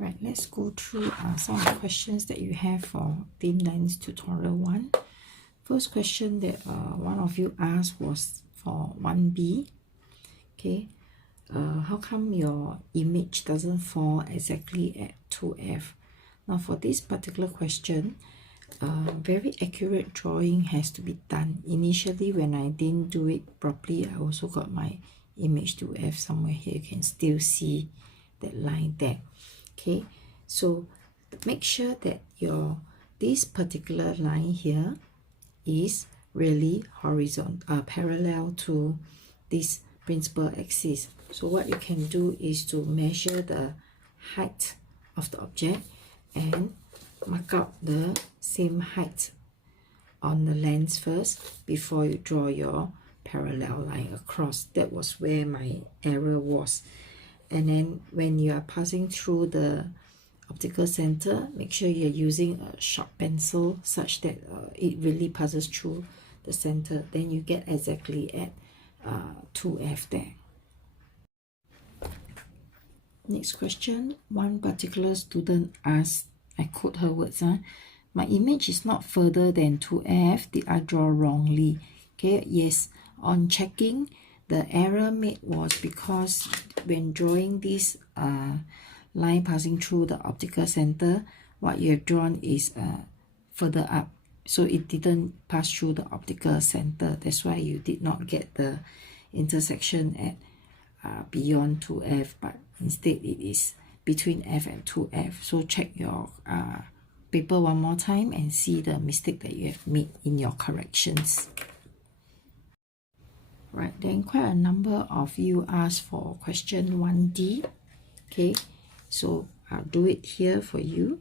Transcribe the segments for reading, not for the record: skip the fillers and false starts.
Right, let's go through some of the questions that you have for thin lens tutorial 1. First question that one of you asked was for 1B. Okay, how come your image doesn't fall exactly at 2F? Now for this particular question, very accurate drawing has to be done. Initially, when I didn't do it properly, I also got my image to F somewhere here. You can still see that line there. Okay, so make sure that this particular line here is really horizontal, parallel to this principal axis. So what you can do is to measure the height of the object and mark out the same height on the lens first before you draw your parallel line across. That was where my error was. And then when you are passing through the optical center, make sure you're using a sharp pencil such that it really passes through the center. Then you get exactly at 2F there. Next question, one particular student asked, I quote her words, my image is not further than 2F, did I draw wrongly? Okay, yes, on checking, the error made was because when drawing this line passing through the optical center, what you have drawn is further up. So it didn't pass through the optical center. That's why you did not get the intersection at beyond 2F, but instead it is between F and 2F. So check your paper one more time and see the mistake that you have made in your corrections. Right, then quite a number of you asked for question 1D. Okay, so I'll do it here for you.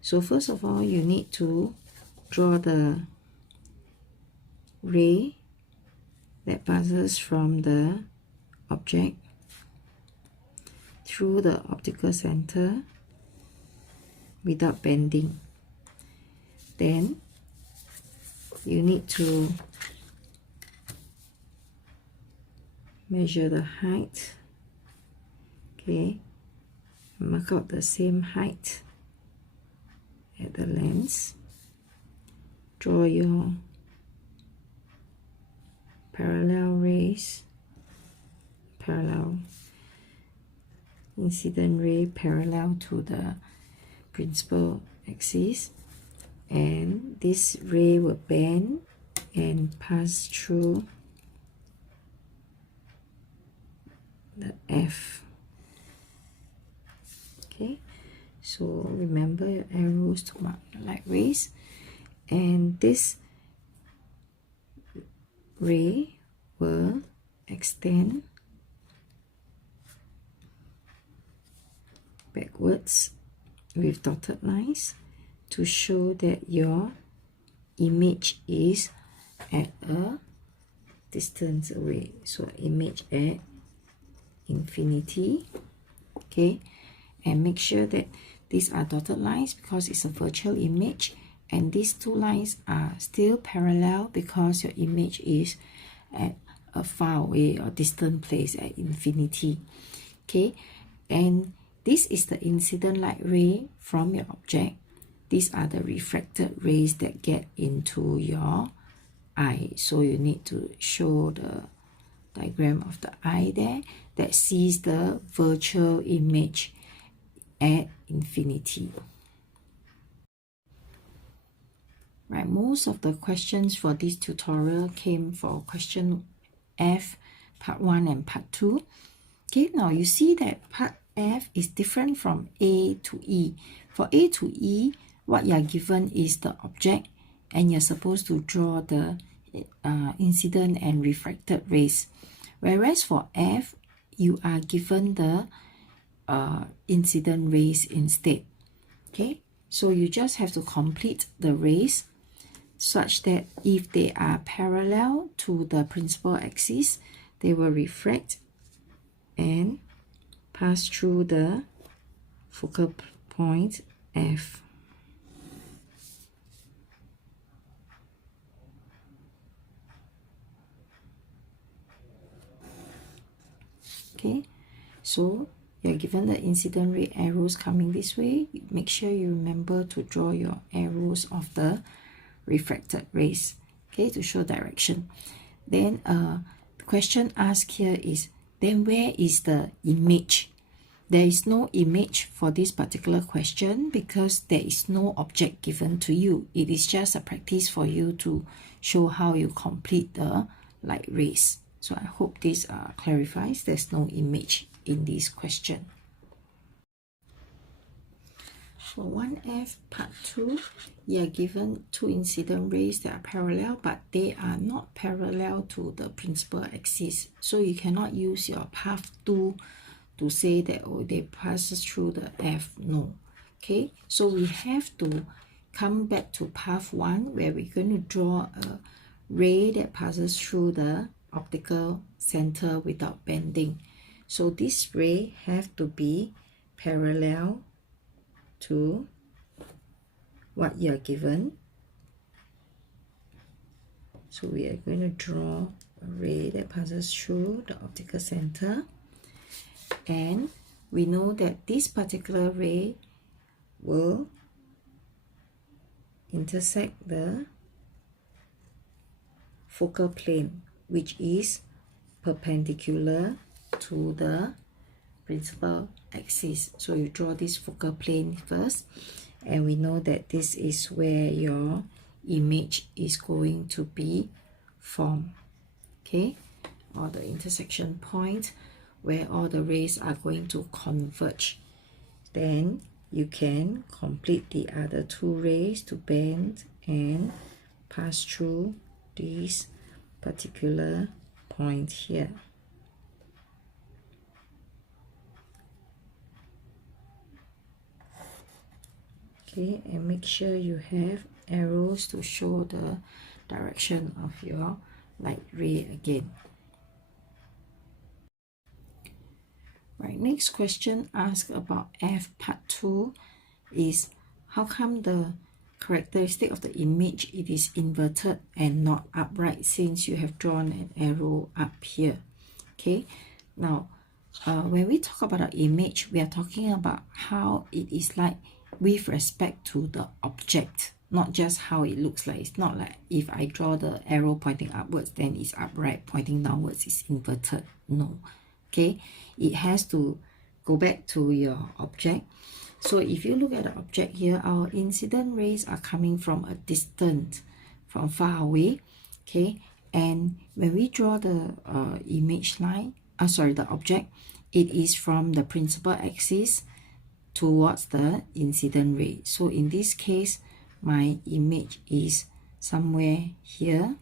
So first of all, you need to draw the ray that passes from the object through the optical center without bending. Then you need to measure the height. Okay, mark out the same height at the lens. Draw your parallel rays, parallel incident ray parallel to the principal axis, and this ray will bend and pass through the F. Okay, so remember your arrows to mark the light rays, and this ray will extend backwards with dotted lines to show that your image is at a distance away. So image at infinity. Okay, and make sure that these are dotted lines because it's a virtual image, and these two lines are still parallel because your image is at a far away or distant place at infinity. Okay, and this is the incident light ray from your object. These are the refracted rays that get into your eye. So you need to show the diagram of the eye there that sees the virtual image at infinity. Right, most of the questions for this tutorial came for question F, part 1 and part 2. Okay, now you see that part F is different from A to E. For A to E, what you are given is the object, and you're supposed to draw the incident and refracted rays. Whereas for F, you are given the incident rays instead. Okay, so you just have to complete the rays such that if they are parallel to the principal axis, they will refract and pass through the focal point F. Okay, so you're given the incident ray arrows coming this way. Make sure you remember to draw your arrows of the refracted rays, okay, to show direction. Then the question asked here is, then where is the image? There is no image for this particular question because there is no object given to you. It is just a practice for you to show how you complete the light rays. So I hope this clarifies. There's no image in this question. For 1F part 2, you are given two incident rays that are parallel, but they are not parallel to the principal axis. So you cannot use your path 2 to say that, oh, they passes through the F. No. Okay, so we have to come back to path 1 where we're going to draw a ray that passes through the optical center without bending. So this ray have to be parallel to what you are given. So we are going to draw a ray that passes through the optical center, and we know that this particular ray will intersect the focal plane, which is perpendicular to the principal axis. So you draw this focal plane first, and we know that this is where your image is going to be formed, okay, or the intersection point where all the rays are going to converge. Then you can complete the other two rays to bend and pass through this particular point here. Okay, and make sure you have arrows to show the direction of your light ray again. Right, next question asked about F part 2 is, how come the characteristic of the image, it is inverted and not upright, since you have drawn an arrow up here? Okay, now when we talk about an image, we are talking about how it is like with respect to the object, not just how it looks like. It's not like if I draw the arrow pointing upwards, then it's upright, pointing downwards is inverted. No. Okay, it has to go back to your object. So if you look at the object here, our incident rays are coming from a distance, from far away. Okay, and when we draw the image line, the object, it is from the principal axis towards the incident ray. So in this case, my image is somewhere here,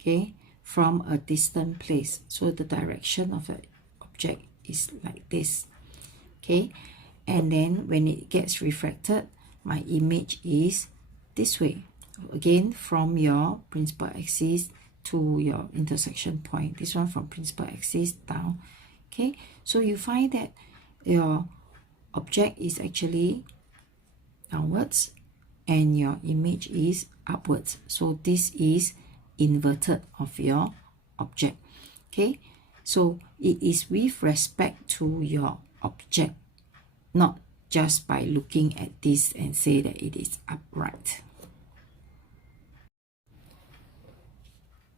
okay, from a distant place. So the direction of the object is like this, okay, and then when it gets refracted, my image is this way, again from your principal axis to your intersection point. This one from principal axis down. Okay, so you find that your object is actually downwards and your image is upwards. So this is inverted of your object. Okay, so it is with respect to your object, not just by looking at this and say that it is upright.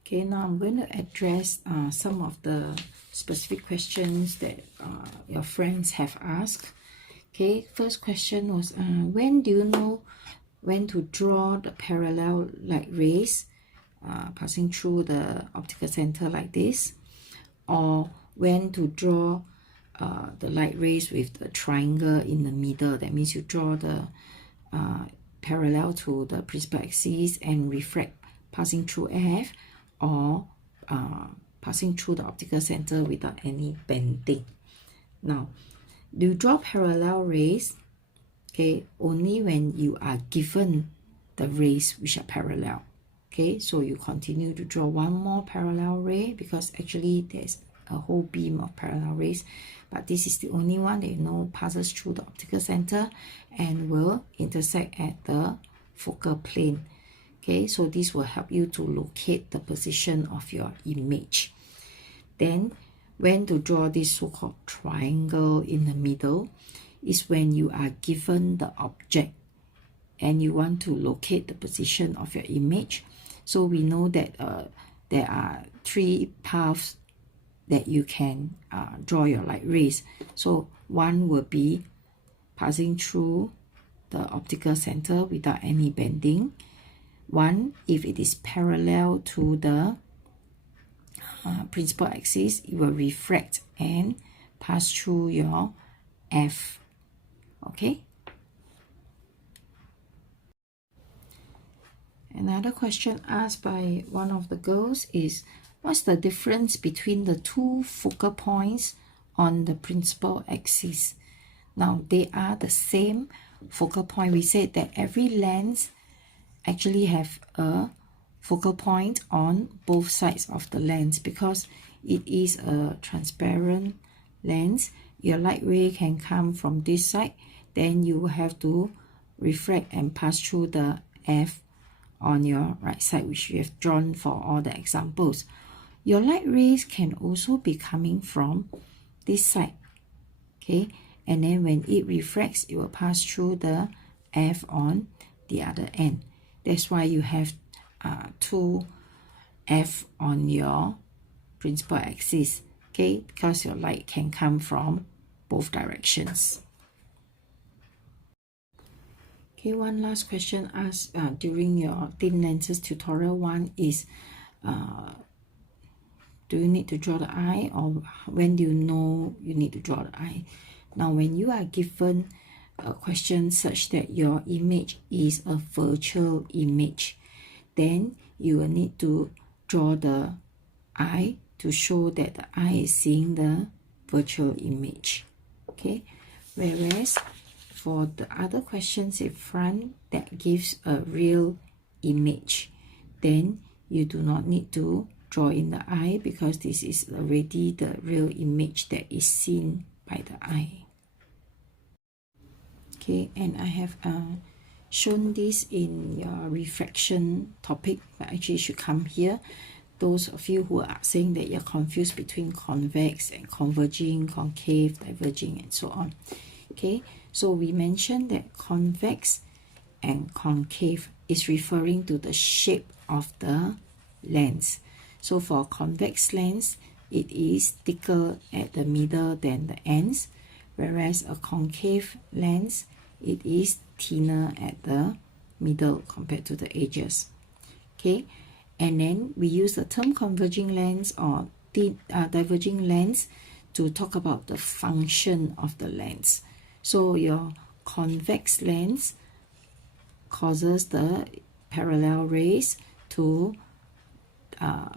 Okay, now I'm going to address some of the specific questions that your friends have asked. Okay, first question was, when do you know when to draw the parallel light rays passing through the optical center like this, or when to draw the light rays with the triangle in the middle? That means you draw the parallel to the principal axis and refract passing through F, or passing through the optical center without any bending. Now, you draw parallel rays, okay, only when you are given the rays which are parallel. Okay, so you continue to draw one more parallel ray, because actually there's a whole beam of parallel rays, but this is the only one that you know passes through the optical center and will intersect at the focal plane. Okay, so this will help you to locate the position of your image. Then when to draw this so-called triangle in the middle is when you are given the object and you want to locate the position of your image. So we know that there are three paths that you can draw your light rays. So one will be passing through the optical center without any bending. One, if it is parallel to the principal axis, it will refract and pass through your F. Okay. Another question asked by one of the girls is, what's the difference between the two focal points on the principal axis? Now, they are the same focal point. We said that every lens actually have a focal point on both sides of the lens because it is a transparent lens. Your light ray can come from this side, then you will have to refract and pass through the F on your right side, which we have drawn for all the examples. Your light rays can also be coming from this side, okay, and then when it refracts, it will pass through the F on the other end. That's why you have two F on your principal axis, okay, because your light can come from both directions. Okay, one last question asked during your thin lenses tutorial 1 is, do you need to draw the eye, or when do you know you need to draw the eye? Now, when you are given a question such that your image is a virtual image, then you will need to draw the eye to show that the eye is seeing the virtual image. Okay, whereas for the other questions in front that gives a real image, then you do not need to draw in the eye because this is already the real image that is seen by the eye. Okay, and I have shown this in your refraction topic, but actually it should come here. Those of you who are saying that you're confused between convex and converging, concave, diverging, and so on. Okay, so we mentioned that convex and concave is referring to the shape of the lens. So for convex lens, it is thicker at the middle than the ends, whereas a concave lens, it is thinner at the middle compared to the edges. Okay, and then we use the term converging lens or diverging lens to talk about the function of the lens. So your convex lens causes the parallel rays to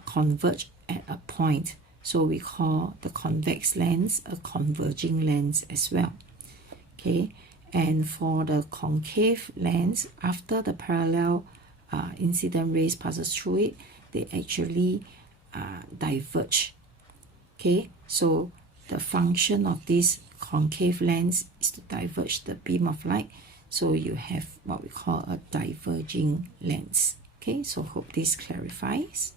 converge at a point. So we call the convex lens a converging lens as well. Okay, and for the concave lens, after the parallel incident rays passes through it, they actually diverge. Okay, so the function of this concave lens is to diverge the beam of light. So you have what we call a diverging lens. Okay, so hope this clarifies.